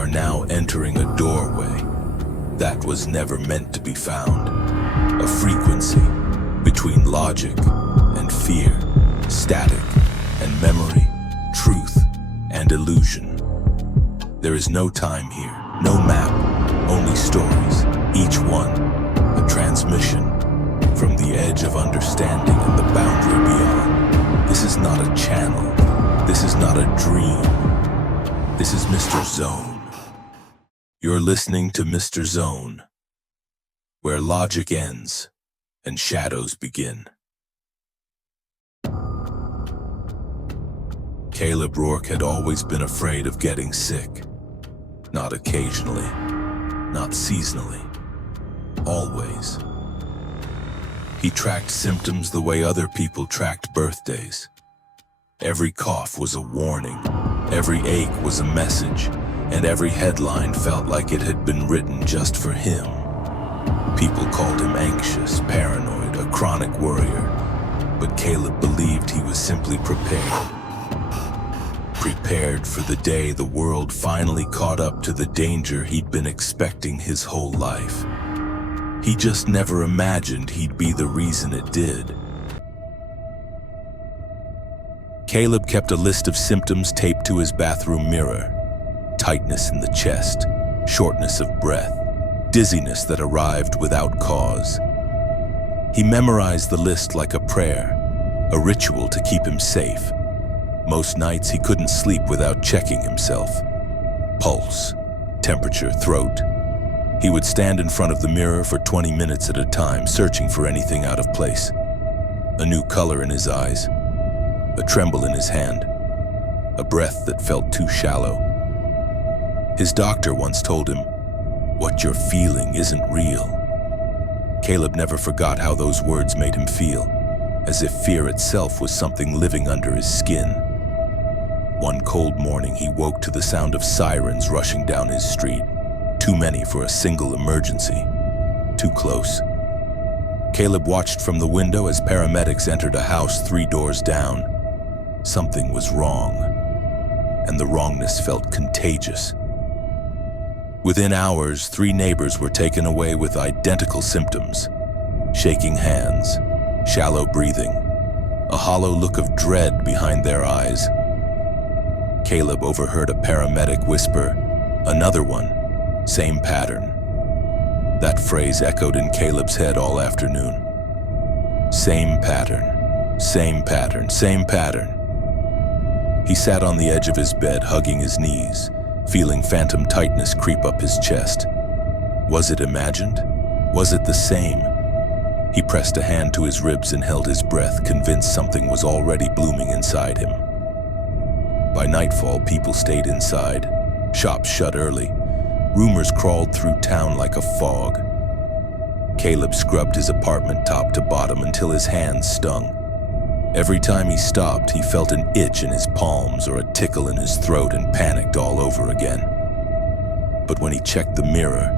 are now entering a doorway that was never meant to be found. A frequency between logic and fear, static and memory, truth and illusion. There is no time here, no map, only stories, each one a transmission from the edge of understanding and the boundary beyond. This is not a channel. This is not a dream. This is Mr. Zone. You're listening to Mr. Zone, where logic ends and shadows begin. Caleb Rourke had always been afraid of getting sick. Not occasionally, not seasonally, always. He tracked symptoms the way other people tracked birthdays. Every cough was a warning, every ache was a message, and every headline felt like it had been written just for him. People called him anxious, paranoid, a chronic worrier, but Caleb believed he was simply prepared. Prepared for the day the world finally caught up to the danger he'd been expecting his whole life. He just never imagined he'd be the reason it did. Caleb kept a list of symptoms taped to his bathroom mirror. Tightness in the chest, shortness of breath, dizziness that arrived without cause. He memorized the list like a prayer, a ritual to keep him safe. Most nights he couldn't sleep without checking himself. Pulse, temperature, throat. He would stand in front of the mirror for 20 minutes at a time, searching for anything out of place. A new color in his eyes, a tremble in his hand, a breath that felt too shallow. His doctor once told him, "What you're feeling isn't real." Caleb never forgot how those words made him feel, as if fear itself was something living under his skin. One cold morning, he woke to the sound of sirens rushing down his street. Too many for a single emergency. Too close. Caleb watched from the window as paramedics entered a house 3 doors down. Something was wrong, and the wrongness felt contagious. Within hours, 3 neighbors were taken away with identical symptoms. Shaking hands, shallow breathing, a hollow look of dread behind their eyes. Caleb overheard a paramedic whisper, "Another one, same pattern." That phrase echoed in Caleb's head all afternoon. Same pattern, same pattern, same pattern. He sat on the edge of his bed, hugging his knees, feeling phantom tightness creep up his chest. Was it imagined? Was it the same? He pressed a hand to his ribs and held his breath, convinced something was already blooming inside him. By nightfall, people stayed inside. Shops shut early. Rumors crawled through town like a fog. Caleb scrubbed his apartment top to bottom until his hands stung. Every time he stopped, he felt an itch in his palms or a tickle in his throat and panicked all over again. But when he checked the mirror,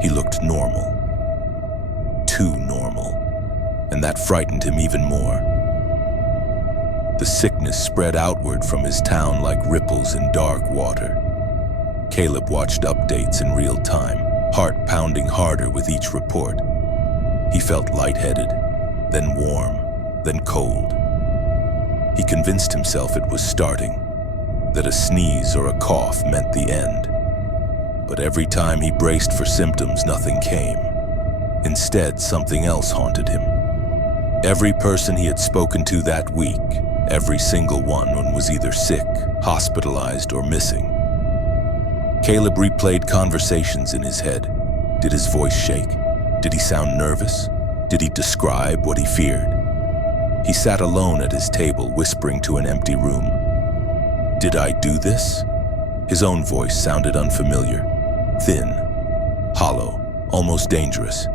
he looked normal. Too normal. And that frightened him even more. The sickness spread outward from his town like ripples in dark water. Caleb watched updates in real time, heart pounding harder with each report. He felt lightheaded, then warm, then cold. He convinced himself it was starting, that a sneeze or a cough meant the end. But every time he braced for symptoms, nothing came. Instead, something else haunted him. Every person he had spoken to that week, every single one was either sick, hospitalized, or missing. Caleb replayed conversations in his head. Did his voice shake? Did he sound nervous? Did he describe what he feared? He sat alone at his table, whispering to an empty room. Did I do this? His own voice sounded unfamiliar, thin, hollow, almost dangerous.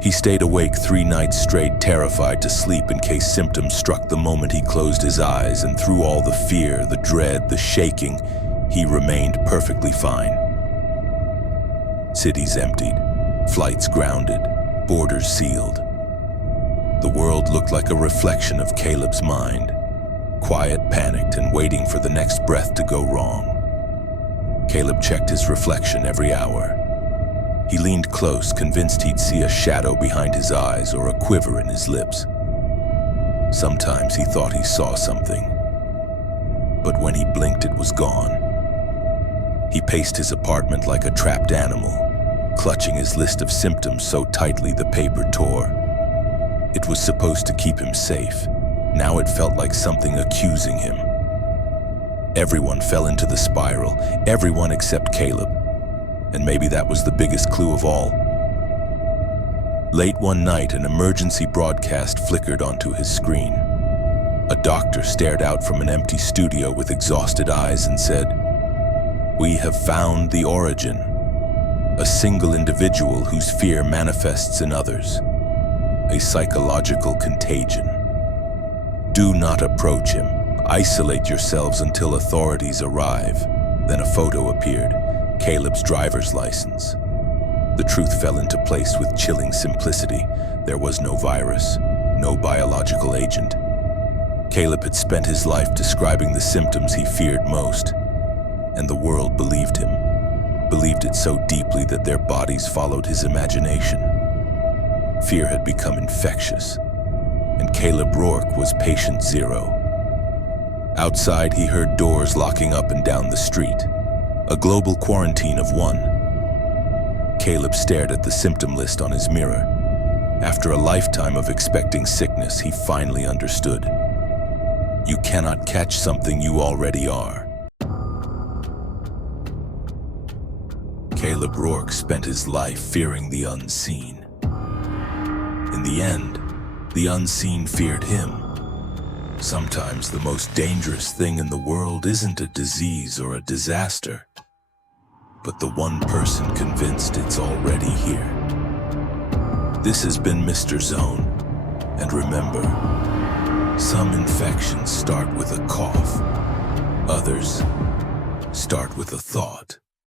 He stayed awake 3 nights straight, terrified to sleep in case symptoms struck the moment he closed his eyes, and through all the fear, the dread, the shaking, he remained perfectly fine. Cities emptied, flights grounded, borders sealed. The world looked like a reflection of Caleb's mind, quiet, panicked, and waiting for the next breath to go wrong. Caleb checked his reflection every hour. He leaned close, convinced he'd see a shadow behind his eyes or a quiver in his lips. Sometimes he thought he saw something, but when he blinked, it was gone. He paced his apartment like a trapped animal, clutching his list of symptoms so tightly the paper tore. It was supposed to keep him safe. Now it felt like something accusing him. Everyone fell into the spiral, everyone except Caleb. And maybe that was the biggest clue of all. Late one night, an emergency broadcast flickered onto his screen. A doctor stared out from an empty studio with exhausted eyes and said, "We have found the origin. A single individual whose fear manifests in others. A psychological contagion. Do not approach him. Isolate yourselves until authorities arrive." Then a photo appeared, Caleb's driver's license. The truth fell into place with chilling simplicity. There was no virus, no biological agent. Caleb had spent his life describing the symptoms he feared most, and the world believed him. Believed it so deeply that their bodies followed his imagination. Fear had become infectious, and Caleb Rourke was patient zero. Outside, he heard doors locking up and down the street. A global quarantine of one. Caleb stared at the symptom list on his mirror. After a lifetime of expecting sickness, he finally understood. You cannot catch something you already are. Caleb Rourke spent his life fearing the unseen. In the end, the unseen feared him. Sometimes the most dangerous thing in the world isn't a disease or a disaster, but the one person convinced it's already here. This has been Mr. Zone, and remember, some infections start with a cough, others start with a thought.